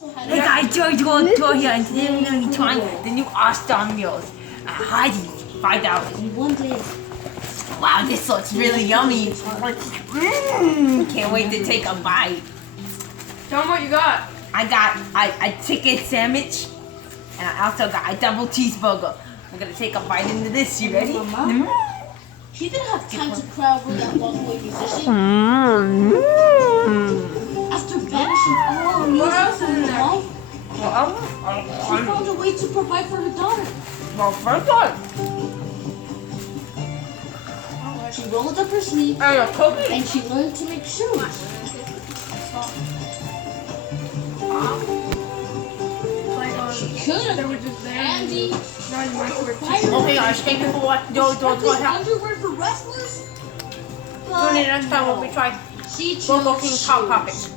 Hey guys, George Gold here, and today we're going to be trying the new All-Star meals at hardee, $5. In one day. Wow, this looks really yummy. Can't wait to take a bite. Tell them what you got. I got a chicken sandwich, and I also got a double cheeseburger. I'm going to take a bite into this. You ready? She didn't have time to cry over that lost musician. After banishing all music What else is from in her there? life, she found a way to provide for her daughter. Well, first one. She rolled up her sleeve And a cookie. and she learned to make shoes. She could They have were just there. Andy. Now you might work. Okay, guys, thank you for watching. Don't Underwear for wrestlers. Tune in next time when we try She Burger chose King Hot Pockets.